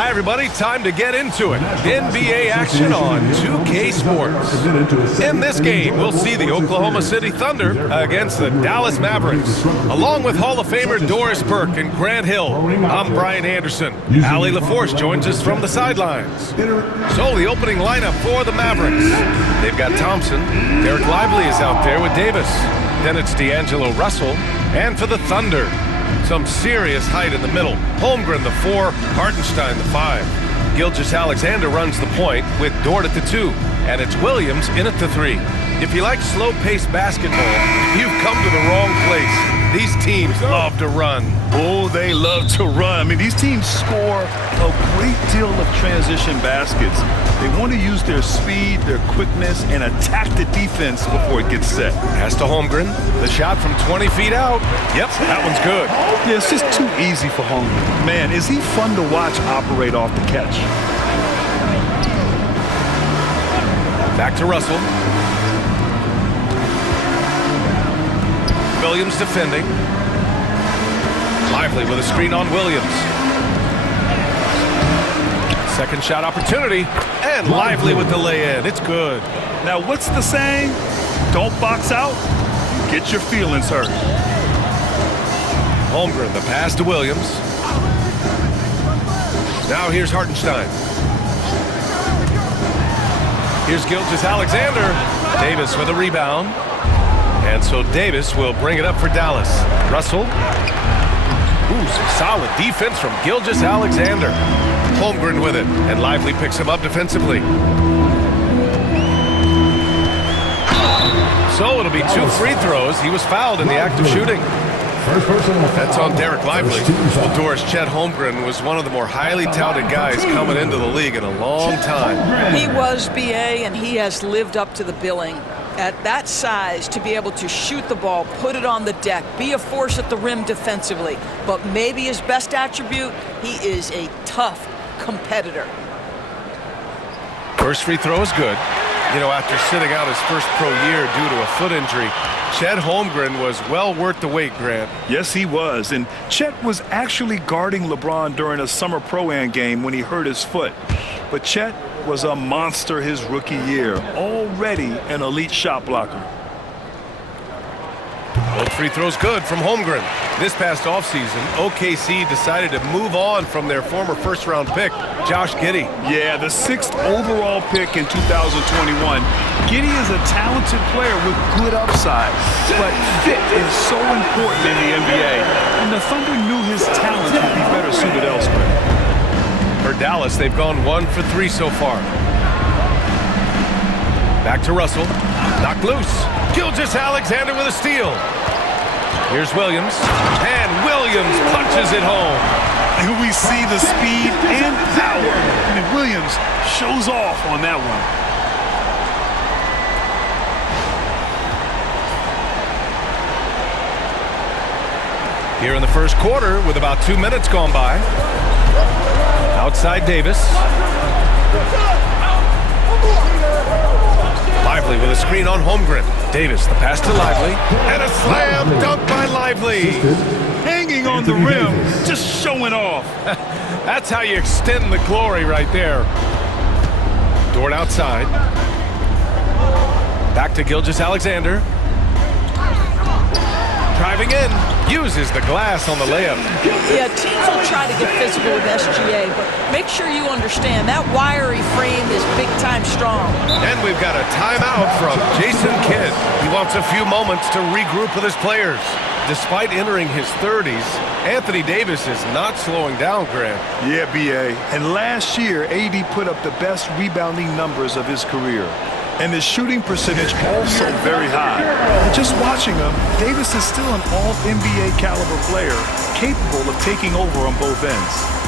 Hi, everybody. Time to get into it. NBA action on 2K Sports. In this game, we'll see the Oklahoma City Thunder against the Dallas Mavericks. Along with Hall of Famer Doris Burke and Grant Hill, I'm Brian Anderson. Allie LaForce joins us from the sidelines. So the opening lineup for the Mavericks. They've got Thompson. Derek Lively is out there with Davis. Then it's D'Angelo Russell. And for the Thunder, some serious height in the middle. Holmgren, the 4, Hartenstein, the 5. Gilgeous-Alexander runs the point with Dort at the 2. And it's Williams in at the 3. If you like slow-paced basketball, you've come to the wrong place. These teams love to run. Oh, they love to run. I mean, these teams score a great deal of transition baskets. They want to use their speed, their quickness, and attack the defense before it gets set. Pass to Holmgren. The shot from 20 feet out. Yep, that one's good. Yeah, it's just too easy for Holmgren. Man, is he fun to watch operate off the catch. Back to Russell. Williams defending. Lively with a screen on Williams. Second shot opportunity. And Lively with the lay-in. It's good. Now, what's the saying? Don't box out. Get your feelings hurt. Holmgren, the pass to Williams. Now here's Hartenstein. Here's Gilgeous-Alexander. Davis with a rebound. And so Davis will bring it up for Dallas. Russell. Ooh, some solid defense from Gilgeous-Alexander. Holmgren with it, and Lively picks him up defensively. So it'll be 2 free throws. He was fouled in the act of shooting. That's on Derek Lively. Well, Doris, Chet Holmgren was one of the more highly touted guys coming into the league in a long time. He was, B.A., and he has lived up to the billing. At that size, to be able to shoot the ball, put it on the deck, be a force at the rim defensively. But maybe his best attribute, he is a tough competitor. First free throw is good. You know, after sitting out his first pro year due to a foot injury, Chet Holmgren was well worth the wait, Grant. Yes, he was. And Chet was actually guarding LeBron during a summer Pro-Am game when he hurt his foot. But Chet was a monster his rookie year, already an elite shot blocker. Both free throws good from Holmgren. This past offseason, OKC decided to move on from their former first-round pick, Josh Giddey. Yeah, the 6th overall pick in 2021. Giddey is a talented player with good upside, but fit is so important in the NBA, and the Thunder knew his talent would be better suited elsewhere. For Dallas, they've gone 1 for 3 so far. Back to Russell. Knocked loose. Gilgeous-Alexander with a steal. Here's Williams. And Williams punches it home. And we see the speed and power. I mean, Williams shows off on that one. Here in the first quarter with about 2 minutes gone by. Outside Davis. Lively with a screen on Holmgren. Davis, the pass to Lively. And a slam dunk by Lively. Hanging on the rim, just showing off. That's how you extend the glory right there. Dort outside. Back to Gilgeous-Alexander. Driving in. Uses the glass on the layup. Yeah, teams will try to get physical with SGA, but make sure you understand that wiry frame is big-time strong. And we've got a timeout from Jason Kidd. He wants a few moments to regroup with his players. Despite entering his 30s, Anthony Davis is not slowing down, Grant. Yeah, B.A. And last year, AD put up the best rebounding numbers of his career. And his shooting percentage also very high. And just watching him, Davis is still an all-NBA caliber player, capable of taking over on both ends.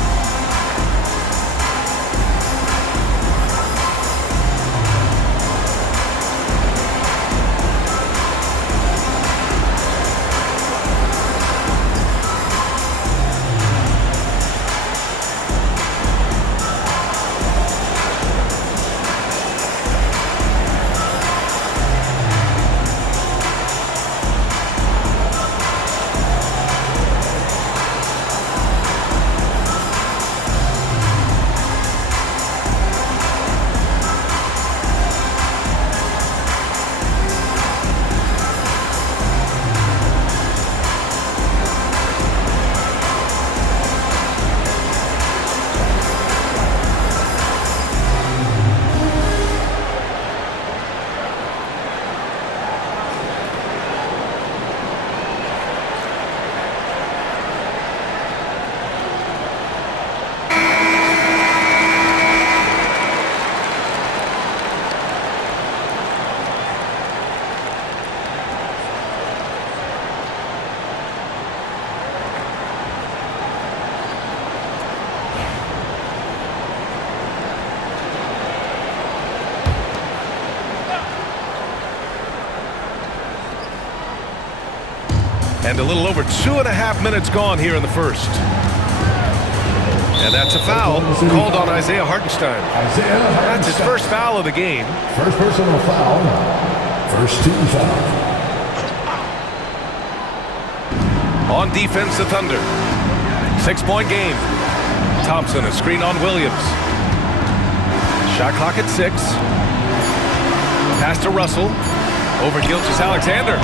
And a little over 2.5 minutes gone here in the first. And that's a foul called on Isaiah Hartenstein. That's his first foul of the game. First personal foul. First team foul. On defense, the Thunder. 6-point game. Thompson, a screen on Williams. Shot clock at 6. Pass to Russell. Over Gilgeous-Alexander.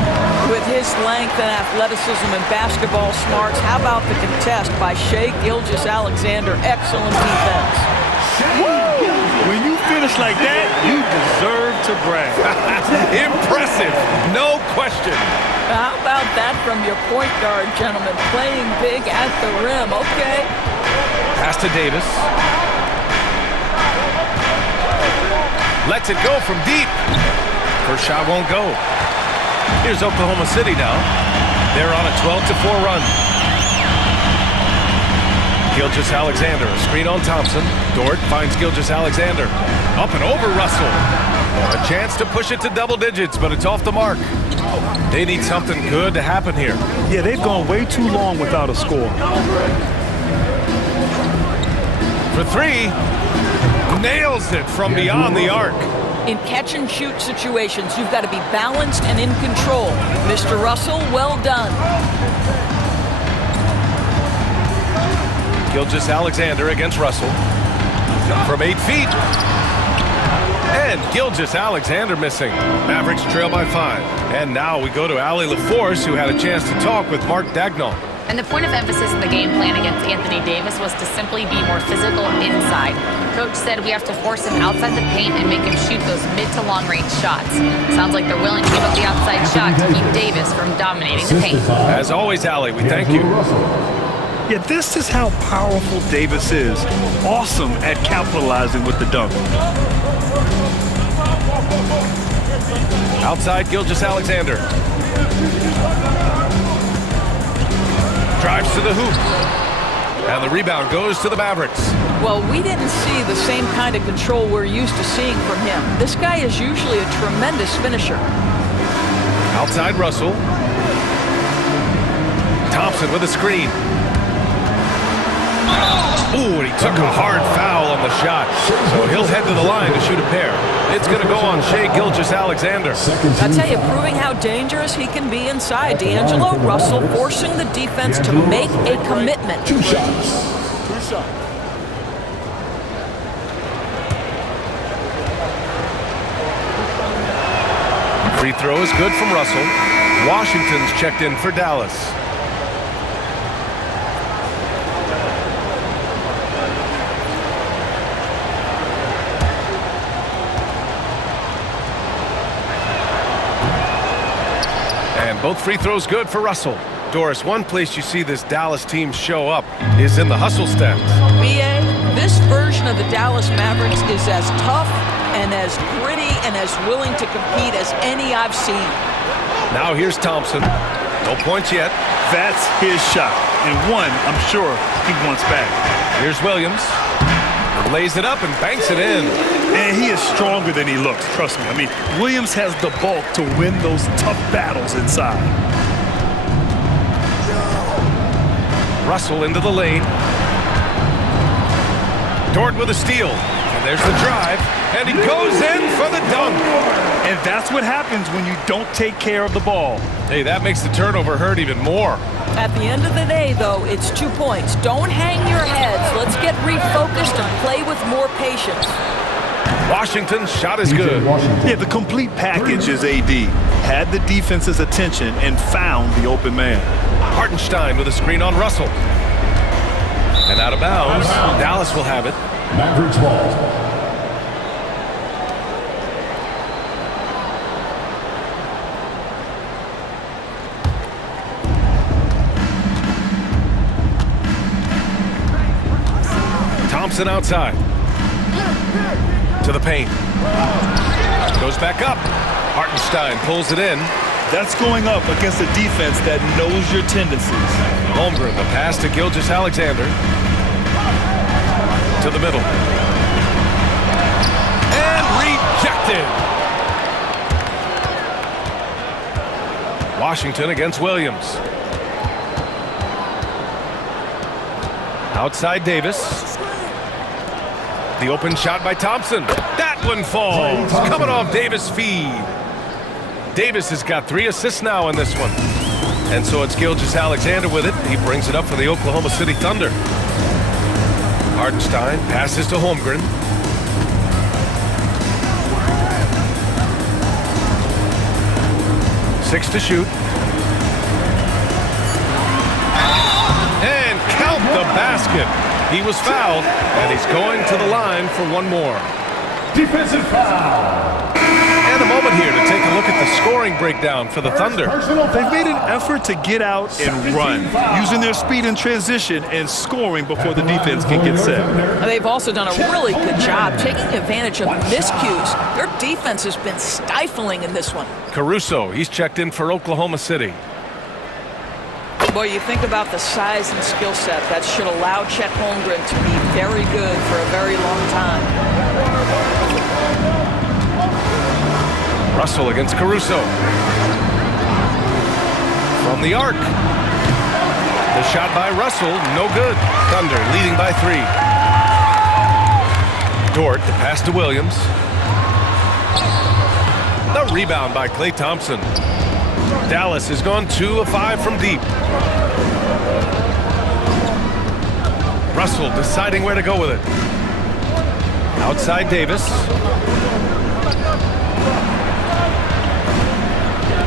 With his length and athleticism and basketball smarts, how about the contest by Shai Gilgeous-Alexander? Excellent defense. Woo! When you finish like that, you deserve to brag. Impressive, no question. How about that from your point guard, gentlemen? Playing big at the rim, okay. Pass to Davis. Lets it go from deep. First shot won't go. Here's Oklahoma City now. They're on a 12-4 run. Gilgeous-Alexander, a screen on Thompson. Dort finds Gilgeous-Alexander. Up and over Russell. A chance to push it to double digits, but it's off the mark. They need something good to happen here. Yeah, they've gone way too long without a score. For 3, nails it from beyond the arc. In catch-and-shoot situations, you've got to be balanced and in control. Mr. Russell, well done. Gilgeous-Alexander against Russell. From 8 feet. And Gilgeous-Alexander missing. Mavericks trail by 5. And now we go to Allie LaForce, who had a chance to talk with Mark Daigneault. And the point of emphasis in the game plan against Anthony Davis was to simply be more physical inside. Coach said we have to force him outside the paint and make him shoot those mid to long range shots. Sounds like they're willing to give up the outside shot to keep Davis from dominating the paint. As always, Allie, we thank you. Yeah, this is how powerful Davis is. Awesome at capitalizing with the dunk. Outside Gilgeous-Alexander. Drives to the hoop. And the rebound goes to the Mavericks. Well, we didn't see the same kind of control we're used to seeing from him. This guy is usually a tremendous finisher. Outside Russell. Thompson with a screen. Ooh, and he took a hard foul on the shot. So he'll head to the line to shoot a pair. It's going to go on Shai Gilgeous-Alexander. I tell you, proving how dangerous he can be inside. D'Angelo Russell forcing the defense to make a commitment. 2 shots. Free throw is good from Russell. Washington's checked in for Dallas. And both free throws good for Russell. Doris, one place you see this Dallas team show up is in the hustle steps. B.A., this version of the Dallas Mavericks is as tough and as gritty and as willing to compete as any I've seen. Now here's Thompson. No points yet. That's his shot. And one, I'm sure, he wants back. Here's Williams. Lays it up and banks it in. And he is stronger than he looks, trust me. I mean, Williams has the bulk to win those tough battles inside. Russell into the lane. Dort with a steal. And there's the drive. And he goes in for the dunk. And that's what happens when you don't take care of the ball. Hey, that makes the turnover hurt even more. At the end of the day, though, it's 2 points. Don't hang your heads. Let's get refocused and play with more patience. Washington's shot is good. Yeah, the complete package is AD. Had the defense's attention and found the open man. Hartenstein with a screen on Russell. And out of bounds. Dallas will have it. Mavericks ball. Thompson outside. To the paint. Goes back up. Hartenstein pulls it in. That's going up against a defense that knows your tendencies. Holmgren, the pass to Gilgeous-Alexander. To the middle. And rejected. Washington against Williams. Outside Davis. The open shot by Thompson. That one falls. Coming off Davis' feed. Davis has got 3 assists now in this one. And so it's Gilgeous-Alexander with it. He brings it up for the Oklahoma City Thunder. Hartenstein passes to Holmgren. Six to shoot. And count the basket. He was fouled, and he's going to the line for one more. Defensive foul. And a moment here to take a look at the scoring breakdown for the Thunder. They've made an effort to get out and run, using their speed in transition and scoring before the defense can get set. They've also done a really good job taking advantage of miscues. Their defense has been stifling in this one. Caruso, he's checked in for Oklahoma City. Boy, you think about the size and skill set that should allow Chet Holmgren to be very good for a very long time. Russell against Caruso. From the arc. The shot by Russell, no good. Thunder leading by 3. Dort, the pass to Williams. The rebound by Klay Thompson. Dallas has gone 2 of 5 from deep. Russell deciding where to go with it. Outside Davis.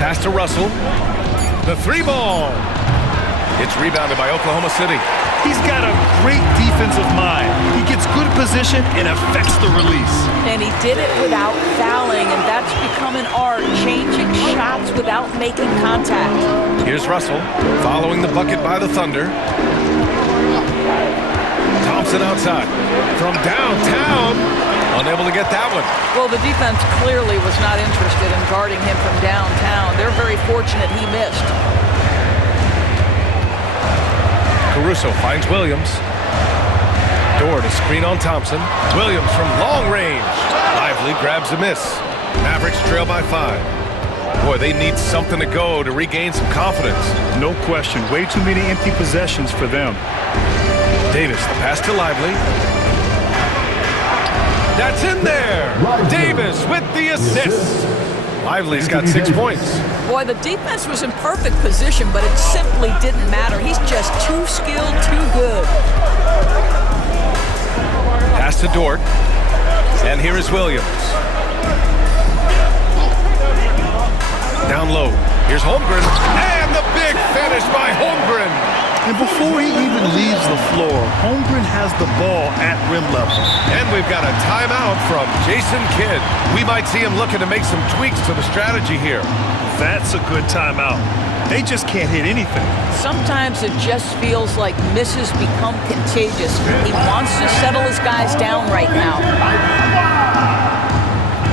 Pass to Russell. The 3-ball. It's rebounded by Oklahoma City. He's got a great defensive mind. He gets good position and affects the release. And he did it without fouling, and that's become an art, changing shots without making contact. Here's Russell following the bucket by the Thunder. Thompson outside. From downtown. Unable to get that one. Well, the defense clearly was not interested in guarding him from downtown. They're very fortunate he missed. Caruso finds Williams. Dort a screen on Thompson. Williams from long range. Lively grabs a miss. Mavericks trail by 5. Boy, they need something to go to regain some confidence. No question. Way too many empty possessions for them. Davis, the pass to Lively. That's in there. Davis with the assist. Lively's got 6 points. Boy, the defense was in perfect position, but it simply didn't matter. He's just too skilled, too good. Pass to Dort. And here is Williams. Down low. Here's Holmgren. And the big finish by Holmgren. And before he even leaves the floor, Holmgren has the ball at rim level. And we've got a timeout from Jason Kidd. We might see him looking to make some tweaks to the strategy here. That's a good timeout. They just can't hit anything. Sometimes it just feels like misses become contagious. He wants to settle his guys down right now.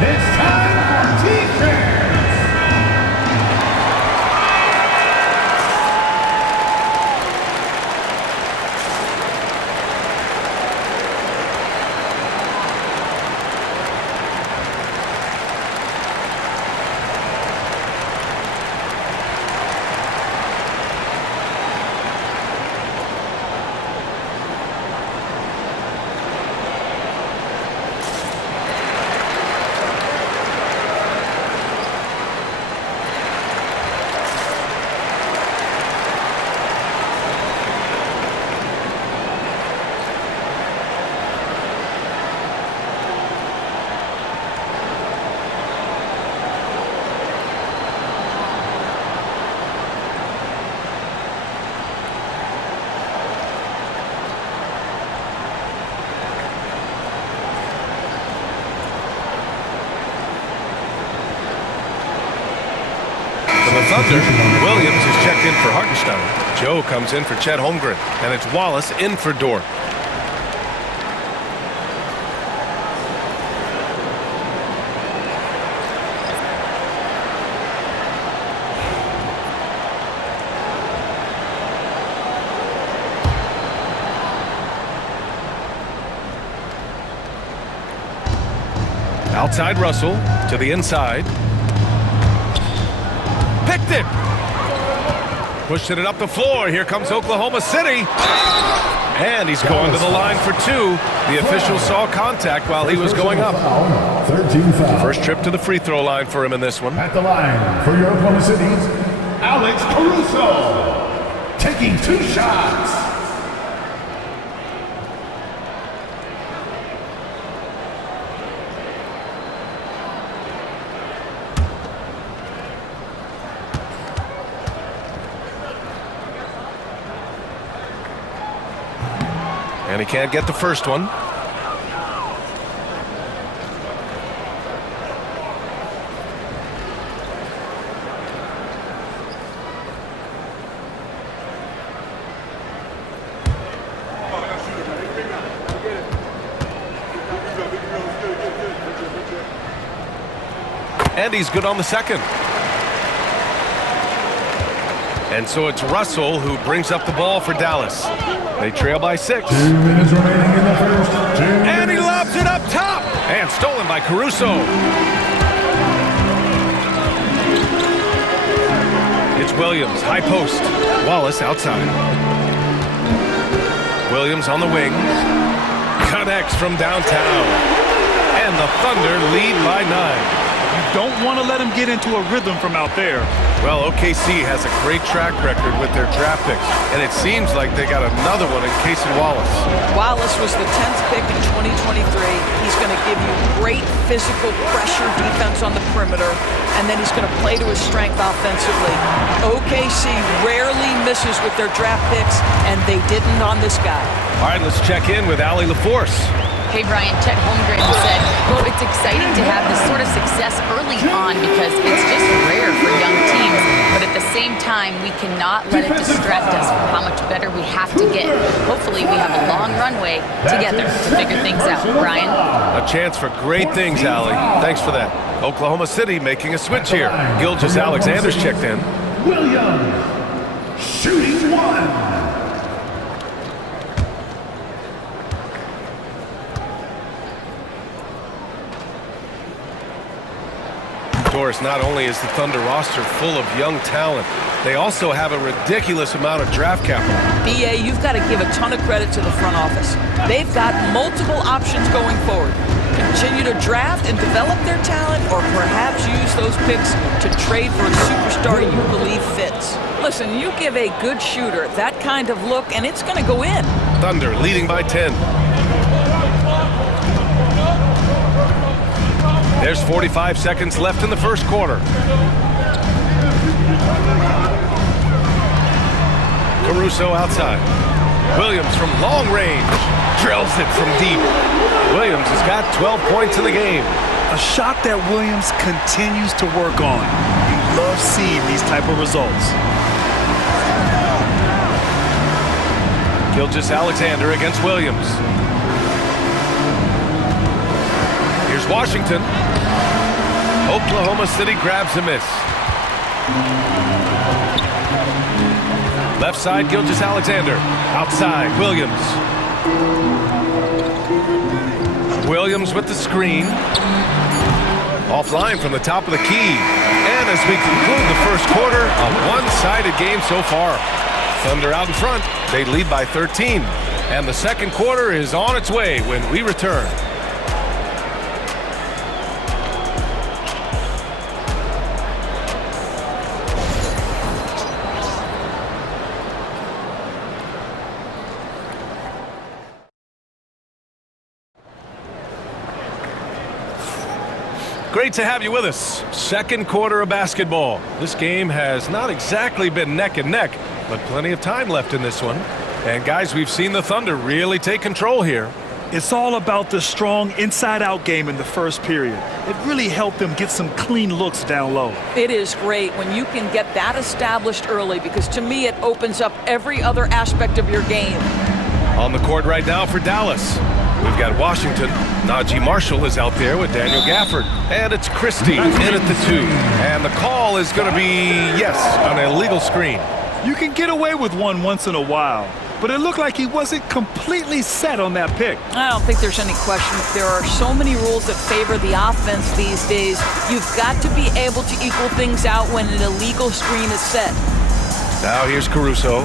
It's time for defense. Thunder, Williams is checked in for Hartenstein. Joe comes in for Chet Holmgren, and it's Wallace in for Dort. Outside Russell to the inside. Picked it. Pushing it up the floor. Here comes Oklahoma City. And he's going to the line for two. The official saw contact while he was going up. 13 foul. First trip to the free throw line for him in this one. At the line for your Oklahoma City's Alex Caruso. Taking 2 shots. And he can't get the first one. And he's good on the second. And so it's Russell who brings up the ball for Dallas. They trail by 6. 2 minutes remaining in the first. And he lobs it up top. And stolen by Caruso. It's Williams, high post. Wallace outside. Williams on the wing. Connects from downtown. And the Thunder lead by 9. Don't want to let him get into a rhythm from out there. Well, OKC has a great track record with their draft picks, and it seems like they got another one in Casey Wallace. Wallace was the 10th pick in 2023. He's going to give you great physical pressure defense on the perimeter, and then he's going to play to his strength offensively. OKC rarely misses with their draft picks, and they didn't on this guy. All right, let's check in with Allie LaForce. Hey, Brian, Chet Holmgren said, quote, "It's exciting to have this sort of success early on because it's just rare for young teams. But at the same time, we cannot let it distract us from how much better we have to get. Hopefully, we have a long runway together to figure things out." Brian? A chance for great things, Allie. Thanks for that. Oklahoma City making a switch here. Gilgeous-Alexander's checked in. Williams shooting 1. Doris, not only is the Thunder roster full of young talent, they also have a ridiculous amount of draft capital. BA, you've got to give a ton of credit to the front office. They've got multiple options going forward. Continue to draft and develop their talent, or perhaps use those picks to trade for a superstar you believe fits. Listen, you give a good shooter that kind of look, and it's going to go in. Thunder leading by 10. There's 45 seconds left in the first quarter. Caruso outside. Williams from long range. Drills it from deep. Williams has got 12 points in the game. A shot that Williams continues to work on. You love seeing these type of results. Gilgeous-Alexander against Williams. Here's Washington. Oklahoma City grabs a miss. Left side, Gilgeous-Alexander. Outside, Williams. Williams with the screen. Offline from the top of the key. And as we conclude the first quarter, a one-sided game so far. Thunder out in front. They lead by 13. And the second quarter is on its way when we return. Great to have you with us. Second quarter of basketball. This game has not exactly been neck and neck, but plenty of time left in this one. And guys, we've seen the Thunder really take control here. It's all about the strong inside-out game in the first period. It really helped them get some clean looks down low. It is great when you can get that established early, because to me it opens up every other aspect of your game. On the court right now for Dallas, we've got Washington. Najee Marshall is out there with Daniel Gafford. And it's Christie in at the 2. And the call is going to be, yes, an illegal screen. You can get away with one once in a while, but it looked like he wasn't completely set on that pick. I don't think there's any question. There are so many rules that favor the offense these days. You've got to be able to equal things out when an illegal screen is set. Now here's Caruso.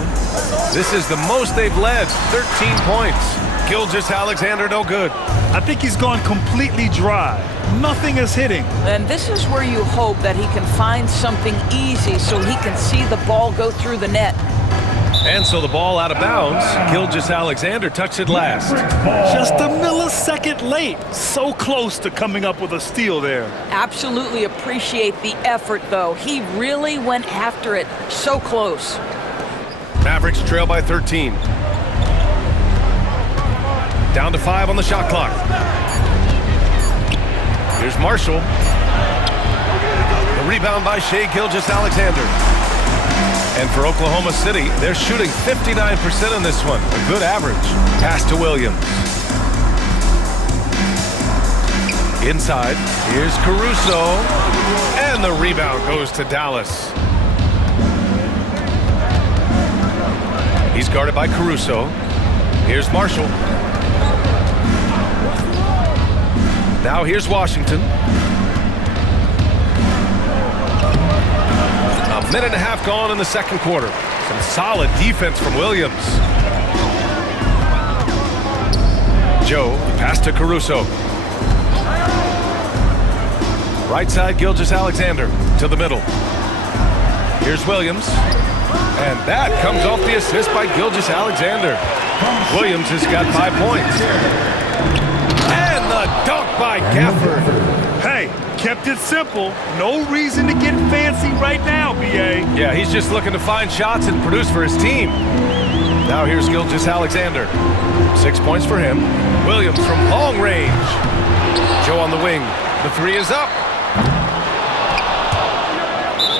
This is the most they've led, 13 points. Gilgeous-Alexander no good. I think he's gone completely dry. Nothing is hitting. And this is where you hope that he can find something easy so he can see the ball go through the net. And so the ball out of bounds. Gilgeous-Alexander touched it last. Just a millisecond late. So close to coming up with a steal there. Absolutely appreciate the effort, though. He really went after it. So close. Mavericks trail by 13. Down to 5 on the shot clock. Here's Marshall. The rebound by Shai Gilgeous-Alexander. And for Oklahoma City, they're shooting 59% in this one. A good average. Pass to Williams. Inside, here's Caruso. And the rebound goes to Dallas. He's guarded by Caruso. Here's Marshall. Now here's Washington. A minute and a half gone in the second quarter. Some solid defense from Williams. Joe, pass to Caruso. Right side, Gilgeous-Alexander to the middle. Here's Williams. And that comes off the assist by Gilgeous-Alexander. Williams has got 5 points. And the dunk by Gafford. Hey, kept it simple. No reason to get fancy right now, B.A. Yeah, he's just looking to find shots and produce for his team. Now here's Gilgeous-Alexander. 6 points for him. Williams from long range. Joe on the wing. The three is up.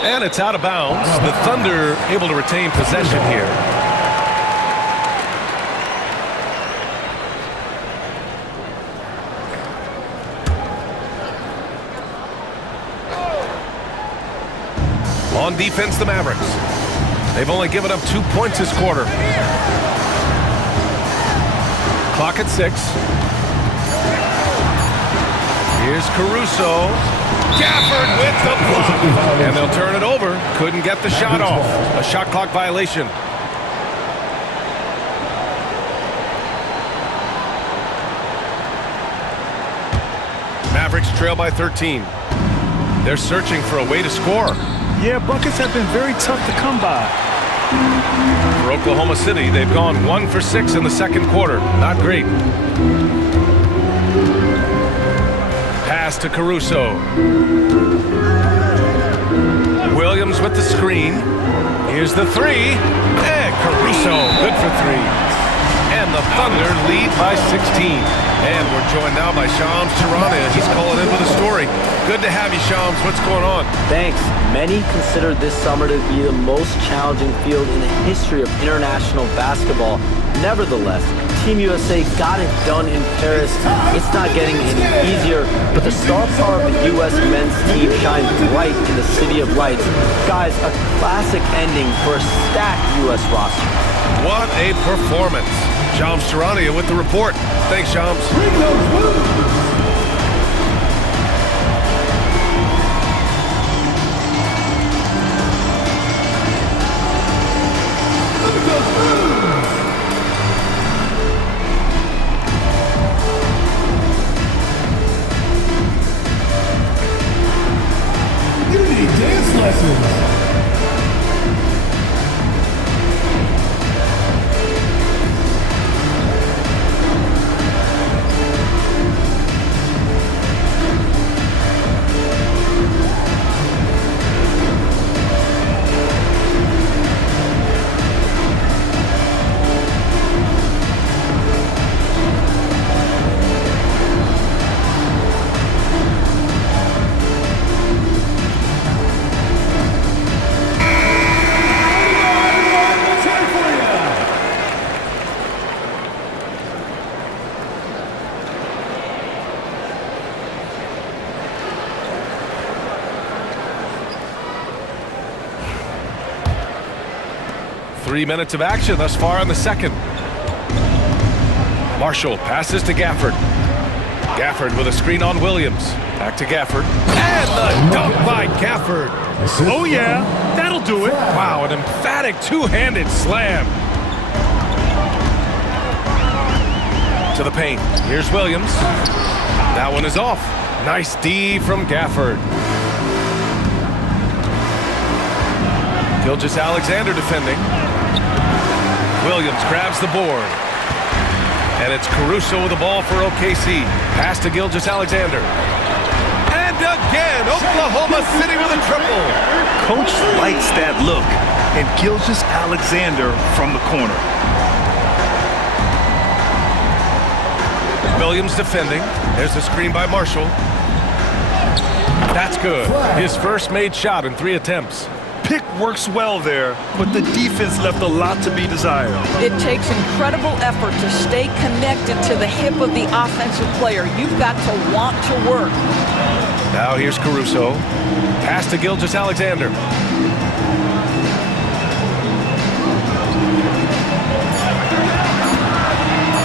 And it's out of bounds. The Thunder able to retain possession here. On defense, the Mavericks. They've only given up 2 points this quarter. Clock at 6. Here's Caruso. Gafford with the block. And they'll turn it over. Couldn't get the shot off. A shot clock violation. Mavericks trail by 13. They're searching for a way to score. Yeah, buckets have been very tough to come by. For Oklahoma City, they've gone 1 for 6 in the second quarter. Not great. Pass to Caruso. Williams with the screen. Here's the three. And Caruso, good for 3. And the Thunder lead by 16. And we're joined now by Shams Charania. He's calling in with a story. Good to have you, Shams. What's going on? Thanks. Many consider this summer to be the most challenging field in the history of international basketball. Nevertheless, Team USA got it done in Paris. It's not getting any easier, but the star power of the U.S. men's team shines bright in the City of Lights. Guys, a classic ending for a stacked U.S. roster. What a performance. Shams Charania with the report. Thanks, Shams. Unity dance lessons. Three minutes of action thus far in the second. Marshall passes to Gafford. Gafford with a screen on Williams. Back to Gafford. And the dunk by Gafford. Oh, yeah. That'll That'll do it. Wow, an emphatic two-handed slam. To the paint. Here's Williams. That one is off. Nice D from Gafford. Gilgeous-Alexander defending. Williams grabs the board. And it's Caruso with the ball for OKC. Pass to Gilgeous-Alexander. And again, Oklahoma City with a triple. Coach likes that look. And Gilgeous-Alexander from the corner. Williams defending. There's the screen by Marshall. That's good. His first made shot in 3 attempts. Pick works well there, but the defense left a lot to be desired. It takes incredible effort to stay connected to the hip of the offensive player. You've got to want to work. Now here's Caruso. Pass to Gilgeous-Alexander.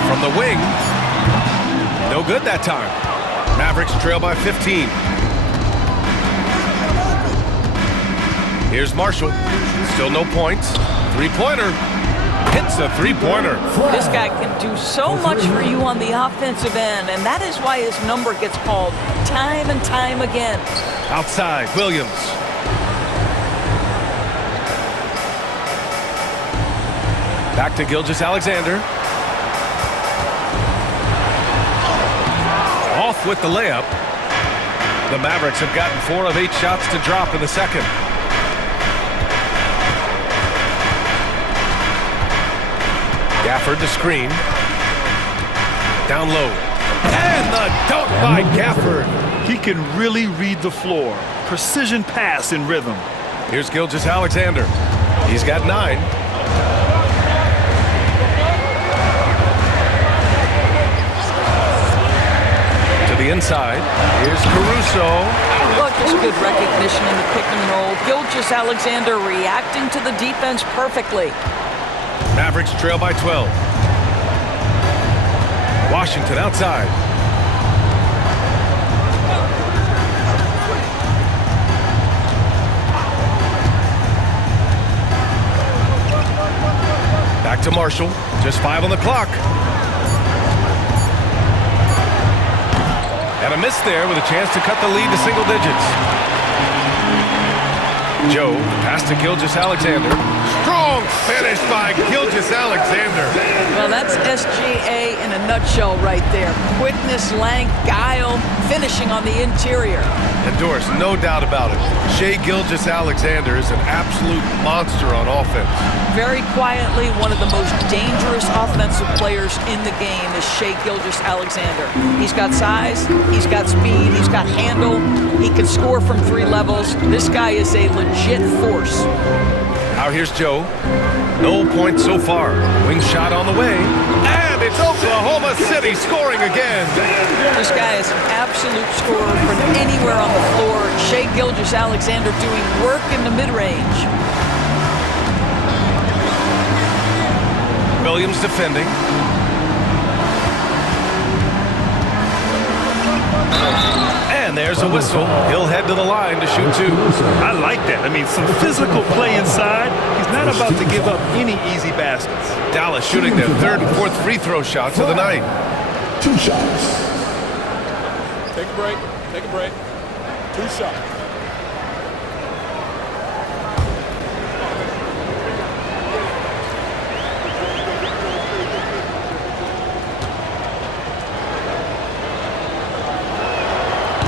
From the wing. No good that time. Mavericks trail by 15. Here's Marshall. Still no points. Three-pointer. Hits a three-pointer. This guy can do so much for you on the offensive end, and that is why his number gets called time and time again. Outside, Williams. Back to Gilgeous-Alexander. Off with the layup. The Mavericks have gotten 4 of 8 shots to drop in the second. Gafford to screen. Down low. And the dunk by Gafford. He can really read the floor. Precision pass in rhythm. Here's Gilgeous-Alexander. He's got 9. To the inside. Here's Caruso. Look, there's good recognition in the pick and roll. Gilgeous-Alexander reacting to the defense perfectly. Mavericks trail by 12. Washington outside. Back to Marshall. Just 5 on the clock. And a miss there with a chance to cut the lead to single digits. Joe, pass to Gilgeous-Alexander. Strong finish by Gilgeous-Alexander. Well, that's SGA in a nutshell right there. Quickness, length, guile, finishing on the interior. And Doris, no doubt about it. Shai Gilgeous-Alexander is an absolute monster on offense. Very quietly, one of the most dangerous offensive players in the game is Shai Gilgeous-Alexander. He's got size, he's got speed, he's got handle, he can score from 3 levels. This guy is a legit force. Now here's Joe. No points so far. Wing shot on the way. And it's Oklahoma City scoring again. This guy is an absolute scorer from anywhere on the floor. Shai Gilgeous-Alexander doing work in the mid-range. Williams defending. And there's a whistle. He'll head to the line to shoot 2. I like that. I mean, some physical play inside. He's not about to give up any easy baskets. Dallas shooting their 3rd and 4th free throw shots of the night. 2 shots. Take a break. Take a break. 2 shots.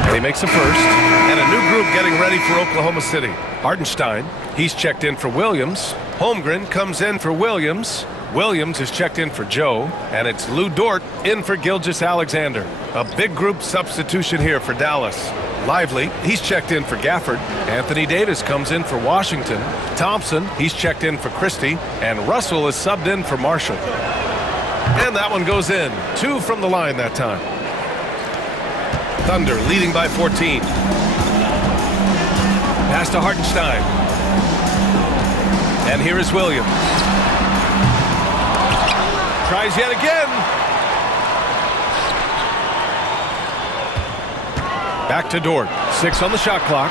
And he makes a first. And a new group getting ready for Oklahoma City. Hartenstein, he's checked in for Williams. Holmgren comes in for Williams. Williams is checked in for Joe. And it's Lou Dort in for Gilgeous-Alexander. A big group substitution here for Dallas. Lively, he's checked in for Gafford. Anthony Davis comes in for Washington. Thompson, he's checked in for Christie. And Russell is subbed in for Marshall. And that one goes in. 2 from the line that time. Thunder leading by 14. Pass to Hartenstein. And here is Williams. Tries yet again. Back to Dort. 6 on the shot clock.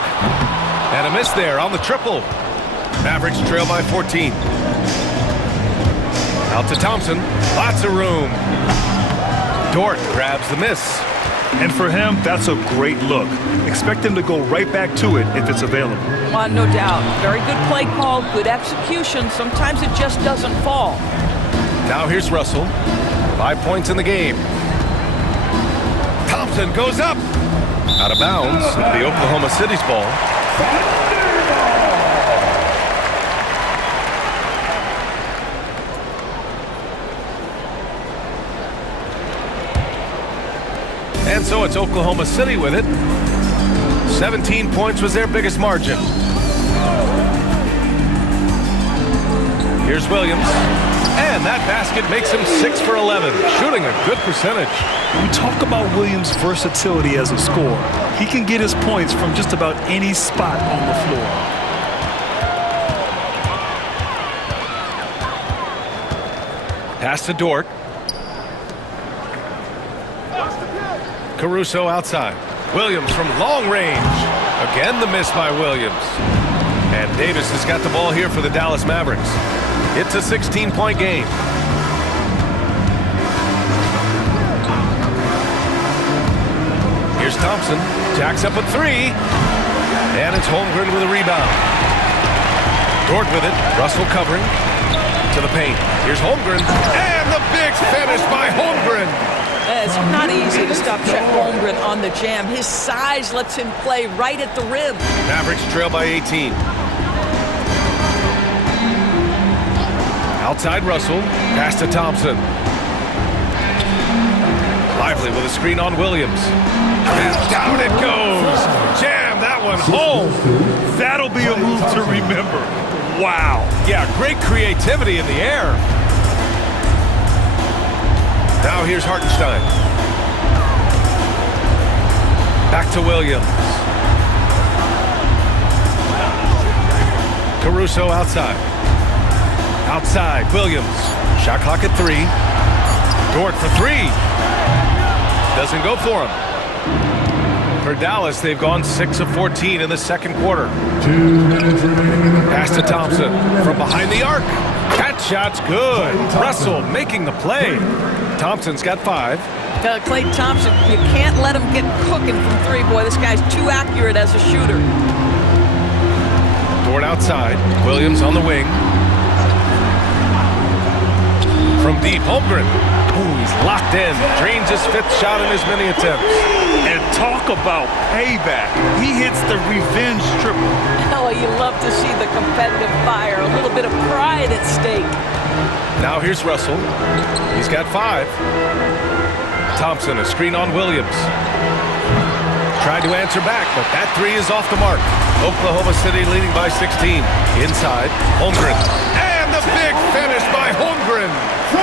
And a miss there on the triple. Mavericks trail by 14. Out to Thompson. Lots of room. Dort grabs the miss. And for him, that's a great look. Expect him to go right back to it if it's available. No doubt. Very good play call, good execution. Sometimes it just doesn't fall. Now here's Russell. 5 points in the game. Thompson goes up. Out of bounds. It'll be Oklahoma City's ball. And so it's Oklahoma City with it. 17 points was their biggest margin. Here's Williams. And that basket makes him 6 for 11, shooting a good percentage. We talk about Williams' versatility as a scorer. He can get his points from just about any spot on the floor. Pass to Dort. Caruso outside. Williams from long range. Again the miss by Williams. And Davis has got the ball here for the Dallas Mavericks. It's a 16-point game. Here's Thompson. Jacks up a three. And it's Holmgren with a rebound. Dort with it. Russell covering. To the paint. Here's Holmgren. And the big finish by Holmgren. It's not easy to stop Chet Holmgren on the jam. His size lets him play right at the rim. Mavericks trail by 18. Outside Russell. Pass to Thompson. Lively with a screen on Williams. And down it goes. Jam that one home. That'll be a move to remember. Wow. Yeah, great creativity in the air. Now here's Hartenstein. Back to Williams. Caruso outside. Outside, Williams. Shot clock at 3. Dort for 3. Doesn't go for him. For Dallas, they've gone 6 of 14 in the second quarter. 2 minutes remaining in the Pass to Thompson from behind the arc. That shot's good. Russell making the play. Thompson's got 5. Klay Thompson, you can't let him get cooking from 3. Boy, this guy's too accurate as a shooter. Dort outside. Williams on the wing. From deep, Holmgren. Ooh, he's locked in. Drains his 5th shot in as many attempts. And talk about payback. He hits the revenge triple. Oh, you love to see the competitive fire. A little bit of pride at stake. Now here's Russell. He's got 5. Thompson, a screen on Williams. Tried to answer back, but that 3 is off the mark. Oklahoma City leading by 16. Inside, Holmgren. And the big finish by Holmgren.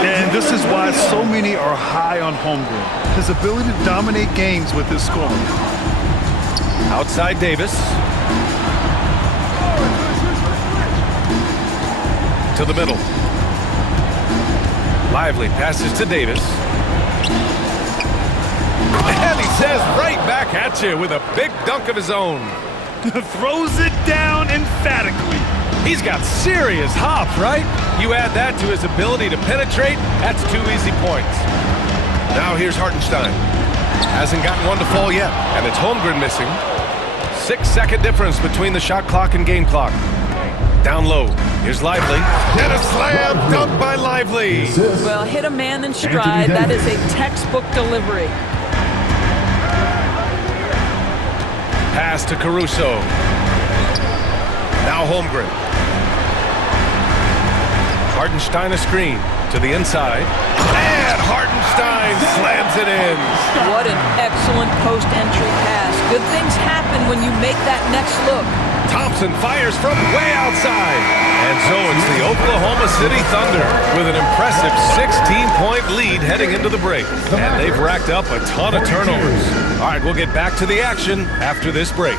And this is why so many are high on Holmgren. His ability to dominate games with his scoring. Outside Davis. To the middle. Lively passes to Davis. And he says right back at you with a big dunk of his own. Throws it down emphatically. He's got serious hop, right? You add that to his ability to penetrate, that's 2 easy points. Now here's Hartenstein. Hasn't gotten one to fall yet, and it's Holmgren missing. 6-second difference between the shot clock and game clock. Down low. Here's Lively. And a slam dunk by Lively. Well, hit a man in stride. That is a textbook delivery. Pass to Caruso. Now Holmgren. Hartenstein a screen to the inside. And Hartenstein slams it in. What an excellent post-entry pass. Good things happen when you make that next look. Thompson fires from way outside. And so it's the Oklahoma City Thunder with an impressive 16-point lead heading into the break. And they've racked up a ton of turnovers. All right, we'll get back to the action after this break.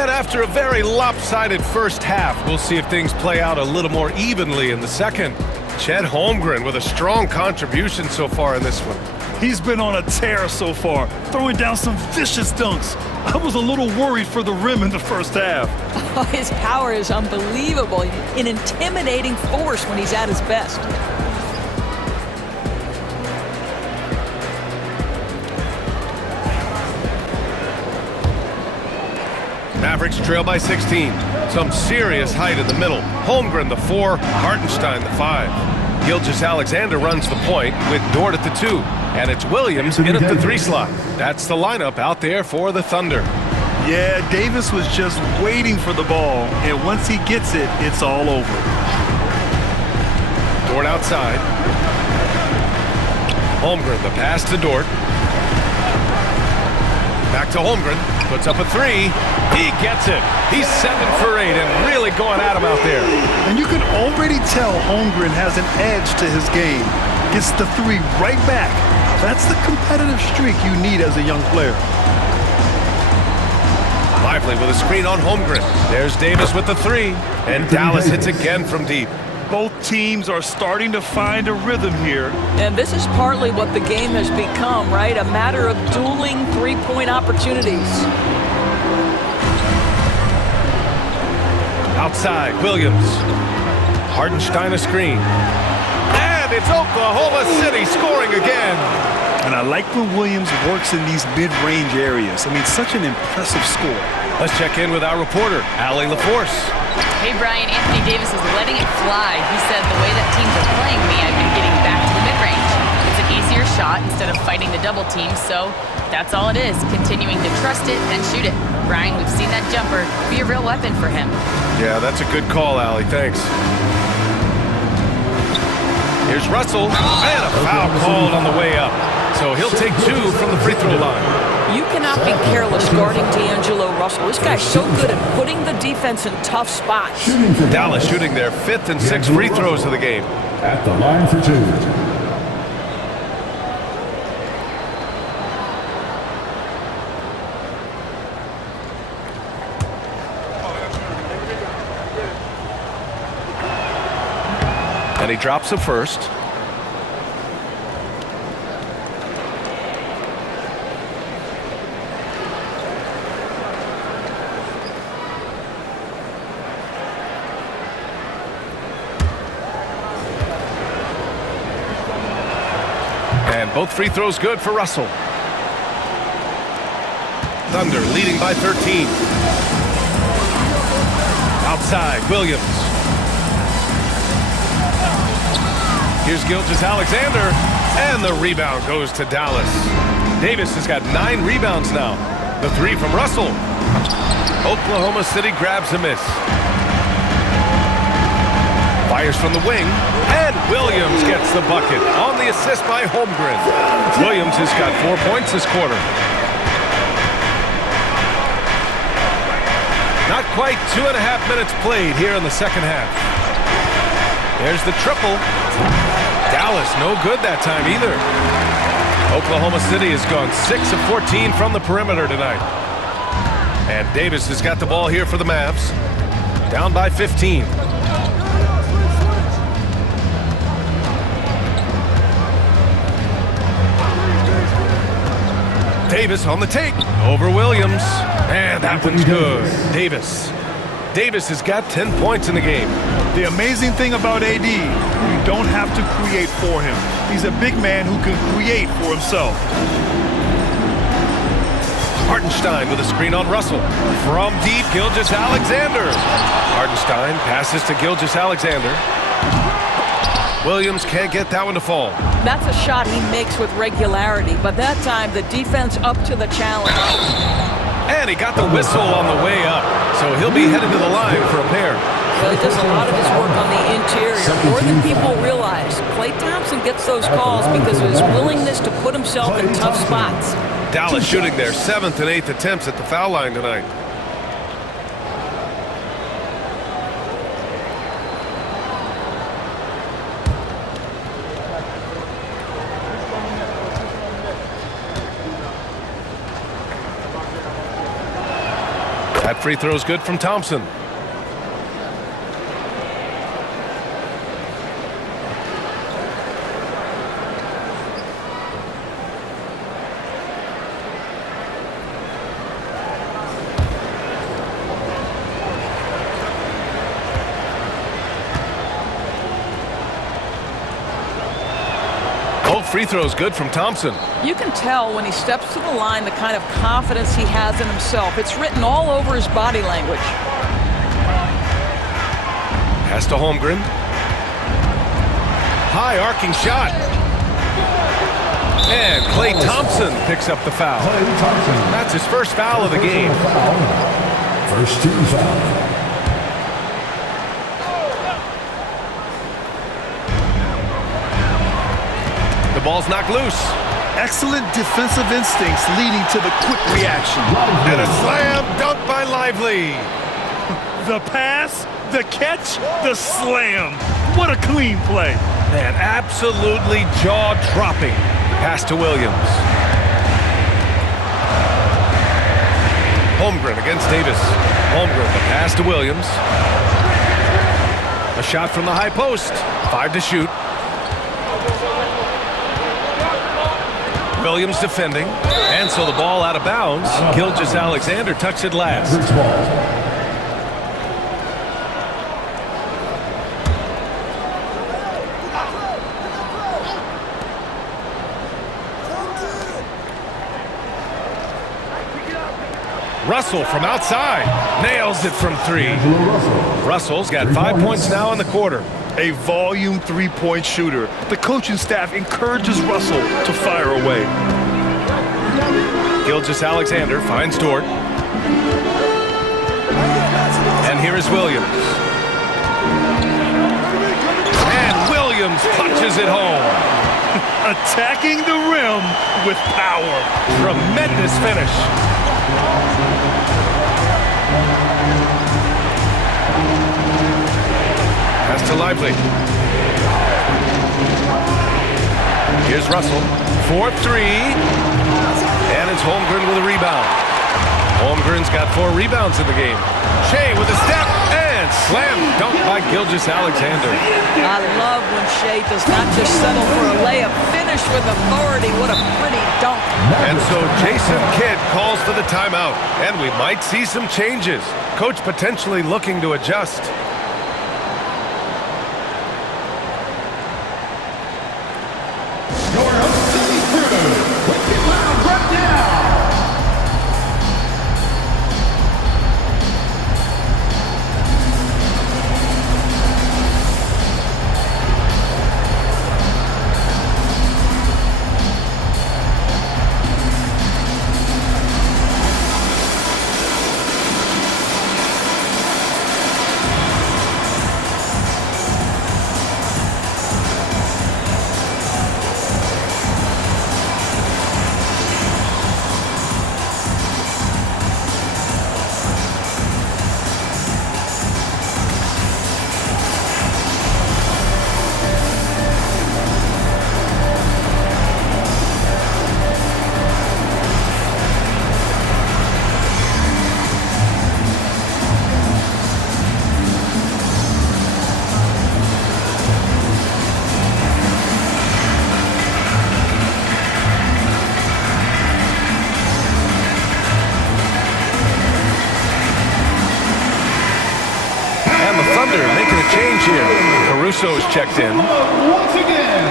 And after a very lopsided first half, we'll see if things play out a little more evenly in the second. Chet Holmgren with a strong contribution so far in this one. He's been on a tear so far, throwing down some vicious dunks. I was a little worried for the rim in the first half. Oh, his power is unbelievable. An intimidating force when he's at his best. Mavericks trail by 16. Some serious height in the middle. Holmgren the 4, Hartenstein the 5. Gilgeous-Alexander runs the point with Dort at the 2. And it's Williams in at the 3 slot. That's the lineup out there for the Thunder. Yeah, Davis was just waiting for the ball, and once he gets it, it's all over. Dort outside. Holmgren, the pass to Dort. Back to Holmgren, puts up a 3. He gets it. He's 7 for 8 and really going at him out there. And you can already tell Holmgren has an edge to his game. Gets the 3 right back. That's the competitive streak you need as a young player. Lively with a screen on Holmgren. There's Davis with the 3. And Dallas hits again from deep. Both teams are starting to find a rhythm here. And this is partly what the game has become, right? A matter of dueling three-point opportunities. Outside, Williams. Hartenstein a screen. And it's Oklahoma City scoring again. And I like when Williams works in these mid-range areas. I mean, such an impressive score. Let's check in with our reporter, Allie LaForce. Hey, Brian, Anthony Davis is letting it fly. He said, the way that teams are playing me, I've been getting back to the mid-range. It's an easier shot instead of fighting the double team, so that's all it is, continuing to trust it and shoot it. Brian, we've seen that jumper be a real weapon for him. Yeah, that's a good call, Allie. Thanks. Here's Russell, and a foul called on the way up. So he'll take 2 from the free throw line. You cannot be careless guarding D'Angelo Russell. This guy's so good at putting the defense in tough spots. Dallas shooting their 5th and 6th free throws of the game. At the line for 2. And he drops the first. And both free throws good for Russell. Thunder leading by 13. Outside, Williams. Here's Gilgeous-Alexander, and the rebound goes to Dallas. Davis has got 9 rebounds now. The 3 from Russell. Oklahoma City grabs a miss. Fires from the wing, and Williams gets the bucket on the assist by Holmgren. Williams has got 4 points this quarter. Not quite 2.5 minutes played here in the second half. There's the triple. Dallas no good that time either. Oklahoma City has gone 6 of 14 from the perimeter tonight. And Davis has got the ball here for the Mavs. Down by 15. Davis on the take. Over Williams. And that one's good. Davis has got 10 points in the game. The amazing thing about AD, you don't have to create for him. He's a big man who can create for himself. Hartenstein with a screen on Russell. From deep, Gilgeous-Alexander. Hartenstein passes to Gilgeous-Alexander. Williams can't get that one to fall. That's a shot he makes with regularity, but that time the defense up to the challenge. And he got the whistle on the way up, so he'll be headed to the line for a pair. Well, he does a lot of his work on the interior, more than people realize. Klay Thompson gets those calls because of his willingness to put himself in tough spots. Dallas shooting their 7th and 8th attempts at the foul line tonight. That free throw is good from Thompson. Both free throws good from Thompson. You can tell when he steps to the line the kind of confidence he has in himself. It's written all over his body language. Pass to Holmgren. High arcing shot. And Klay Thompson picks up the foul. Klay Thompson. That's his first foul of the game. First team foul. The ball's knocked loose. Excellent defensive instincts leading to the quick reaction. And a slam dunk by Lively. The pass, the catch, the slam. What a clean play. Man, absolutely jaw-dropping. Pass to Williams. Holmgren against Davis. Holmgren, the pass to Williams. A shot from the high post. 5 to shoot. Williams defending. And so the ball out of bounds. Gilgeous-Alexander tucks it last. Russell from outside. Nails it from 3. Russell's got 5 points now in the quarter. A volume three-point shooter. The coaching staff encourages Russell to fire away. Gilgeous-Alexander finds Dort. And here is Williams. And Williams punches it home. Attacking the rim with power. Tremendous finish. Pass to Lively. Here's Russell. 4-3. And it's Holmgren with a rebound. Holmgren's got 4 rebounds in the game. Shea with a step and slam dunk by Gilgeous-Alexander. I love when Shea does not just settle for a layup. Finish with authority. What a pretty dunk. And so Jason Kidd calls for the timeout. And we might see some changes. Coach potentially looking to adjust. Making a change here. Caruso's checked in. Once again.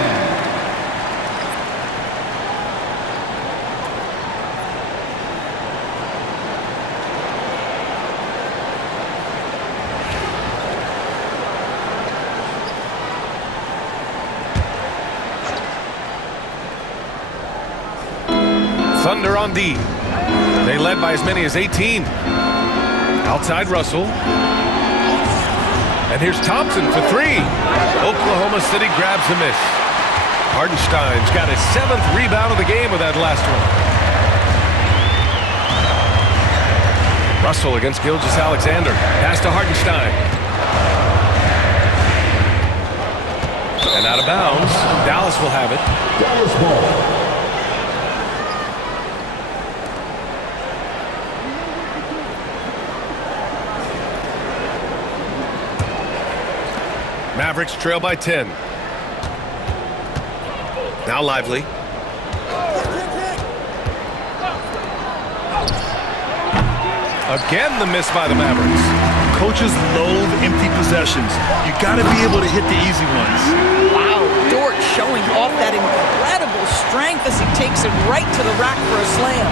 Thunder on D. They led by as many as 18. Outside Russell. And here's Thompson for 3. Oklahoma City grabs a miss. Hartenstein's got his 7th rebound of the game with that last one. Russell against Gilgeous-Alexander. Pass to Hartenstein. And out of bounds. Dallas will have it. Dallas ball. Mavericks trail by 10. Now Lively. Again, the miss by the Mavericks. Coaches loathe empty possessions. You got to be able to hit the easy ones. Wow, Dort showing off that incredible strength as he takes it right to the rack for a slam.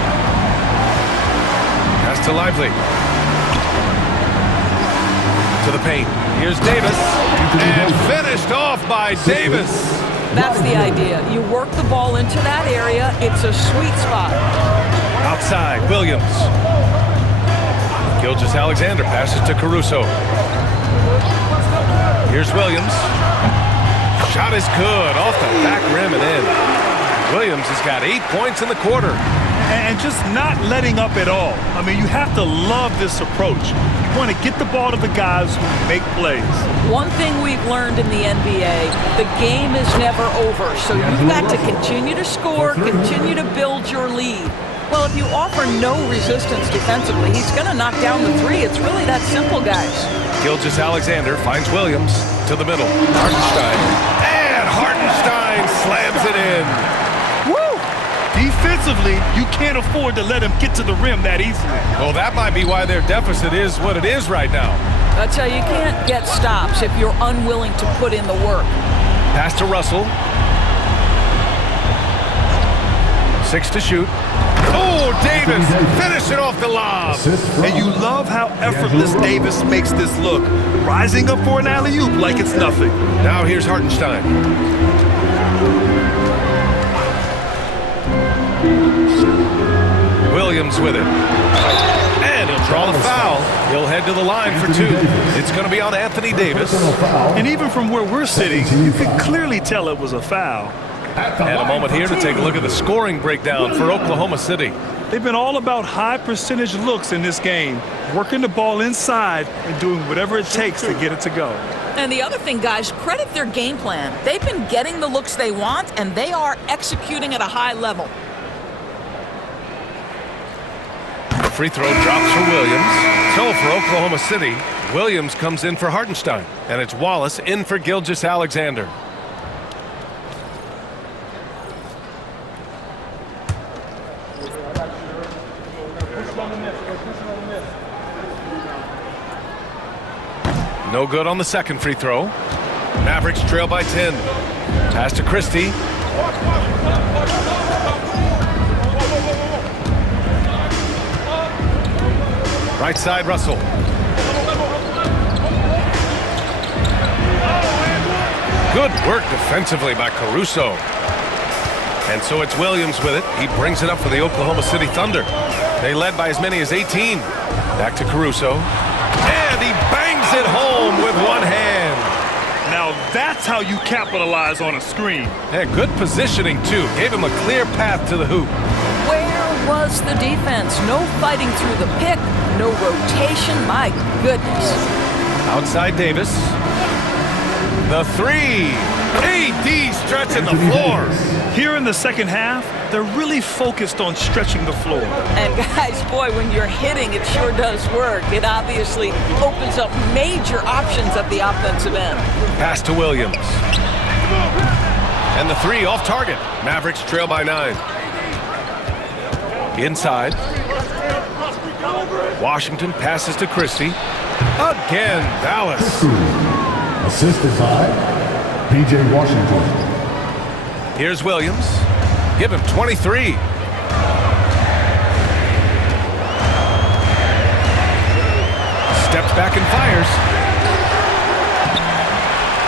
Pass to Lively. To the paint. Here's Davis. And finished off by Davis. That's the idea. You work the ball into that area. It's a sweet spot. Outside, Williams. Gilgeous-Alexander passes to Caruso. Here's Williams. Shot is good. Off the back rim and in. Williams has got 8 points in the quarter. And just not letting up at all. I mean, you have to love this approach. You want to get the ball to the guys who make plays. One thing we've learned in the NBA, the game is never over. So you've got to continue to score, continue to build your lead. Well, if you offer no resistance defensively, he's going to knock down the three. It's really that simple, guys. Gilgeous-Alexander finds Williams to the middle. Hartenstein. And Hartenstein slams it in. Woo! Defensively, you can't afford to let him get to the rim that easily. Well, that might be why their deficit is what it is right now. I tell you, you can't get stops if you're unwilling to put in the work. Pass to Russell. 6 to shoot. Oh, Davis finishing off the lob. And you love how effortless Davis makes this look. Rising up for an alley-oop like it's nothing. Now here's Hartenstein. Williams with it. And he'll draw the foul. He'll head to the line for 2. It's going to be on Anthony Davis. And even from where we're sitting, you can clearly tell it was a foul. And a moment here to take a look at the scoring breakdown for Oklahoma City. They've been all about high percentage looks in this game, working the ball inside and doing whatever it takes to get it to go. And the other thing, guys, credit their game plan. They've been getting the looks they want, and they are executing at a high level. The free throw drops for Williams. So for Oklahoma City, Williams comes in for Hartenstein, and it's Wallace in for Gilgeous-Alexander. No good on the second free throw. Mavericks trail by 10. Pass to Christie. Right side, Russell. Good work defensively by Caruso. And so it's Williams with it. He brings it up for the Oklahoma City Thunder. They led by as many as 18. Back to Caruso. And he bangs it home with one hand. Now that's how you capitalize on a screen. And good positioning, too. Gave him a clear path to the hoop. Where was the defense? No fighting through the pick, no rotation. My goodness. Outside Davis. The 3. AD stretching the floor. Here in the second half, they're really focused on stretching the floor. And guys, boy, when you're hitting, it sure does work. It obviously opens up major options at the offensive end. Pass to Williams. And the 3 off target. Mavericks trail by 9. Inside. Washington passes to Christie. Again, Dallas. Assisted by P.J. Washington. Here's Williams. Give him 23. Steps back and fires.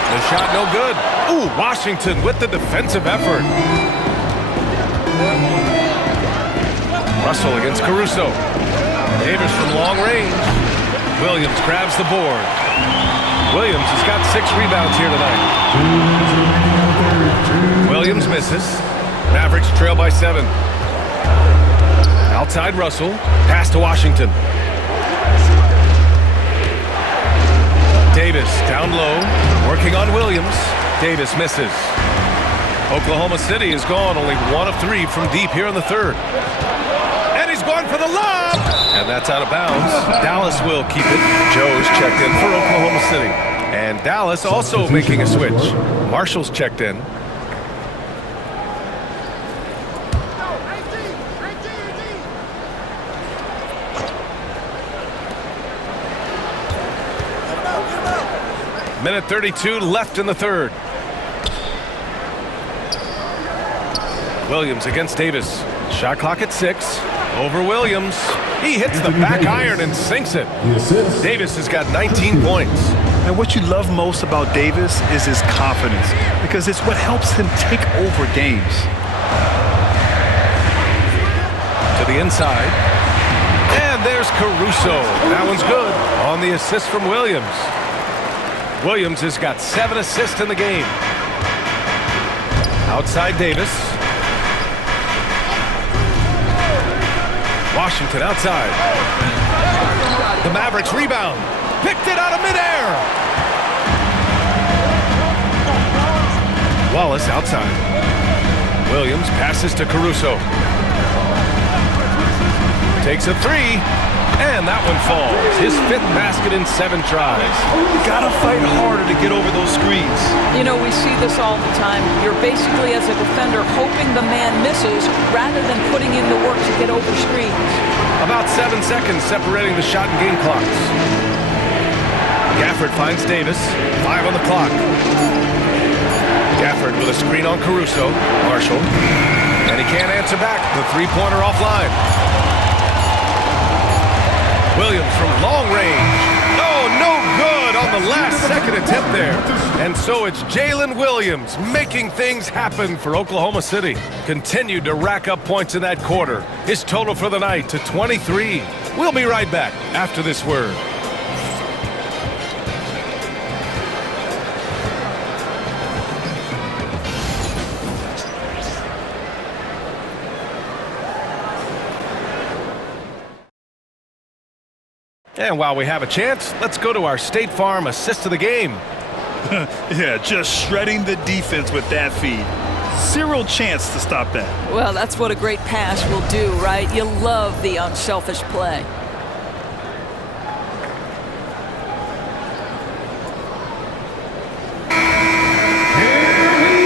The shot no good. Ooh, Washington with the defensive effort. Russell against Caruso. Davis from long range. Williams grabs the board. Williams has got 6 rebounds here tonight. Williams misses. Mavericks trail by 7. Outside Russell. Pass to Washington. Davis down low. Working on Williams. Davis misses. Oklahoma City has gone only 1 of 3 from deep here in the third. And he's going for the lob! And that's out of bounds. Dallas will keep it. Joe's checked in for Oklahoma City. And Dallas also making a switch. Marshall's checked in. Minute 32 left in the third. Williams against Davis. Shot clock at 6. Over Williams. He hits the back iron and sinks it. Davis has got 19 points. And what you love most about Davis is his confidence, because it's what helps him take over games. To the inside. And there's Caruso. That one's good on the assist from Williams. Williams has got 7 assists in the game. Outside Davis. Washington outside. The Mavericks rebound. Picked it out of midair. Wallace outside. Williams passes to Caruso. Takes a 3. And that one falls. His 5th basket in 7 tries. You gotta fight harder to get over those screens. You know, we see this all the time. You're basically, as a defender, hoping the man misses rather than putting in the work to get over screens. About 7 seconds separating the shot and game clocks. Gafford finds Davis. 5 on the clock. Gafford with a screen on Caruso. Marshall. And he can't answer back. The three-pointer offline. Williams from long range. Oh, no good on the last second attempt there. And so it's Jalen Williams making things happen for Oklahoma City. Continued to rack up points in that quarter. His total for the night to 23. We'll be right back after this word. And while we have a chance, let's go to our State Farm assist of the game. Yeah, just shredding the defense with that feed. Zero chance to stop that. Well, that's what a great pass will do, right? You love the unselfish play.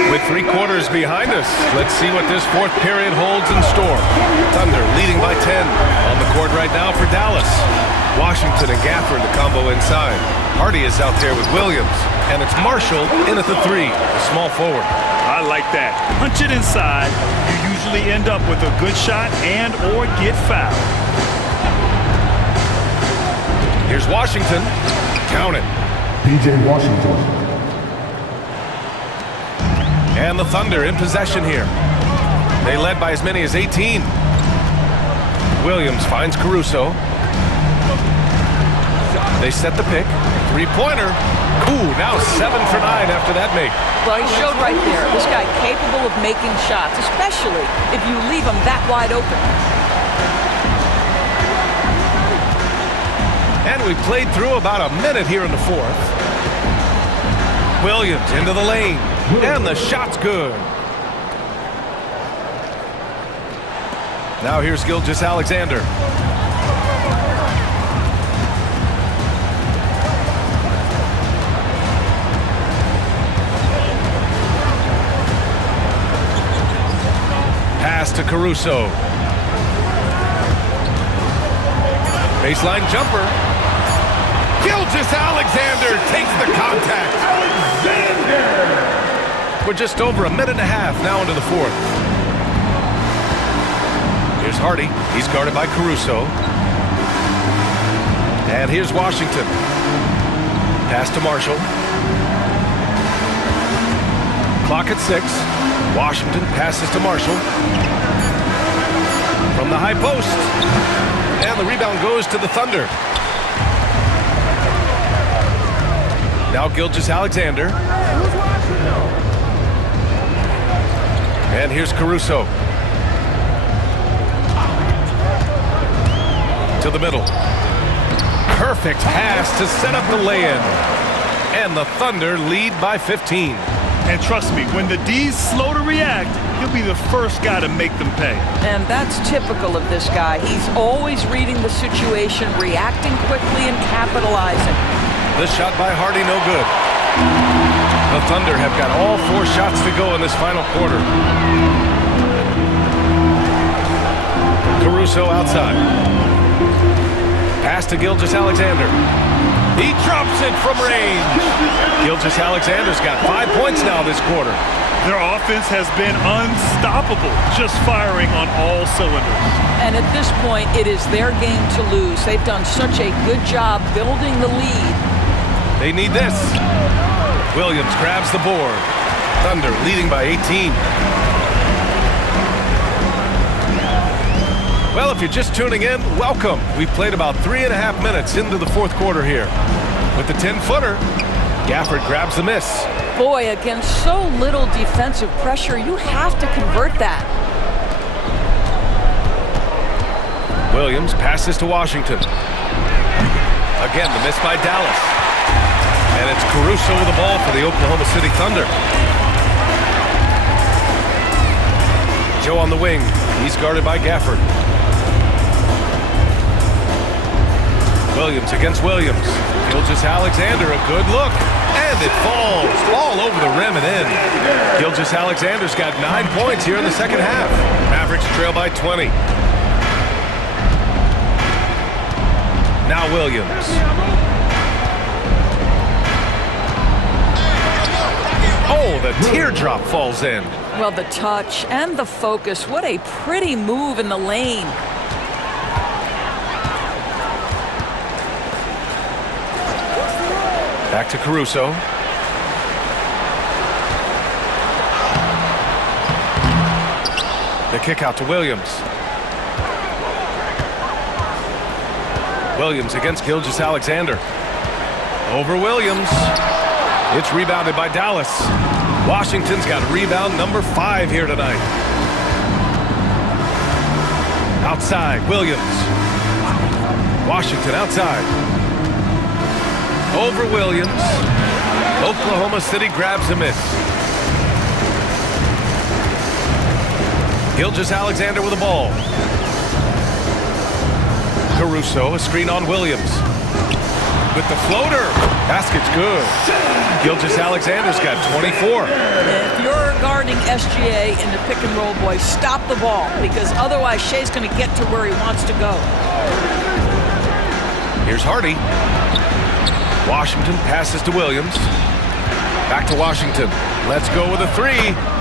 With 3 quarters behind us, let's see what this 4th period holds in store. Thunder leading by 10. On the court right now for Dallas. Washington and Gafford, the combo inside. Hardy is out there with Williams. And it's Marshall in at the 3, the small forward. I like that. Punch it inside. You usually end up with a good shot and or get fouled. Here's Washington. Count it. P.J. Washington. And the Thunder in possession here. They led by as many as 18. Williams finds Caruso. They set the pick. 3-pointer. Ooh, now 7 for 9 after that make. Well, he showed right there. This guy capable of making shots, especially if you leave him that wide open. And we played through about a minute here in the 4th. Williams into the lane. And the shot's good. Now here's Gilgeous-Alexander. Pass to Caruso. Baseline jumper. Gilgeous-Alexander takes the contact. We're just over a minute and a half now into the 4th. Here's Hardy. He's guarded by Caruso. And here's Washington. Pass to Marshall. Clock at 6. Washington passes to Marshall. From the high post. And the rebound goes to the Thunder. Now Gilgeous-Alexander. And here's Caruso. To the middle. Perfect pass to set up the lay-in. And the Thunder lead by 15. And trust me, when the D's slow to react, he'll be the first guy to make them pay. And that's typical of this guy. He's always reading the situation, reacting quickly and capitalizing. The shot by Hardy, no good. The Thunder have got all 4 shots to go in this final quarter. Caruso outside. Pass to Gilgeous-Alexander. He drops it from range. Gilgeous-Alexander's got 5 points now this quarter. Their offense has been unstoppable, just firing on all cylinders. And at this point, it is their game to lose. They've done such a good job building the lead. They need this. Williams grabs the board. Thunder leading by 18. Well, if you're just tuning in, welcome. We've played about 3.5 minutes into the fourth quarter here. With the 10-footer, Gafford grabs the miss. Boy, against so little defensive pressure, you have to convert that. Williams passes to Washington. Again, the miss by Dallas. And it's Caruso with the ball for the Oklahoma City Thunder. Joe on the wing. He's guarded by Gafford. Williams against Williams. Gilgeous-Alexander, a good look. And it falls all over the rim and in. Gilgeous-Alexander's got 9 points here in the second half. Mavericks trail by 20. Now Williams. Oh, the teardrop falls in. Well, the touch and the focus. What a pretty move in the lane. Back to Caruso. The kick out to Williams. Williams against Gilgeous-Alexander. Over Williams. It's rebounded by Dallas. Washington's got rebound number 5 here tonight. Outside, Williams. Washington outside. Over Williams. Oklahoma City grabs a miss. Gilgeous-Alexander with the ball. Caruso, a screen on Williams. With the floater. Basket's good. Gilgeous-Alexander's got 24. If you're guarding SGA in the pick and roll, boy, stop the ball, because otherwise Shea's going to get to where he wants to go. Here's Hardy. Washington passes to Williams. Back to Washington. Let's go with a 3.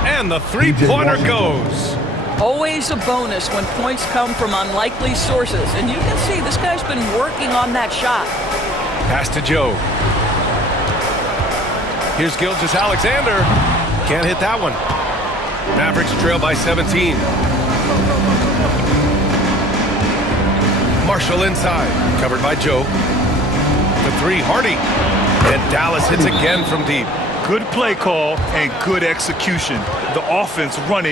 And the three-pointer goes. Always a bonus when points come from unlikely sources. And you can see this guy's been working on that shot. Pass to Joe. Here's Gilgeous-Alexander. Can't hit that one. Mavericks trail by 17. Marshall inside. Covered by Joe. The 3, Hardy. And Dallas hits again from deep. Good play call and good execution. The offense running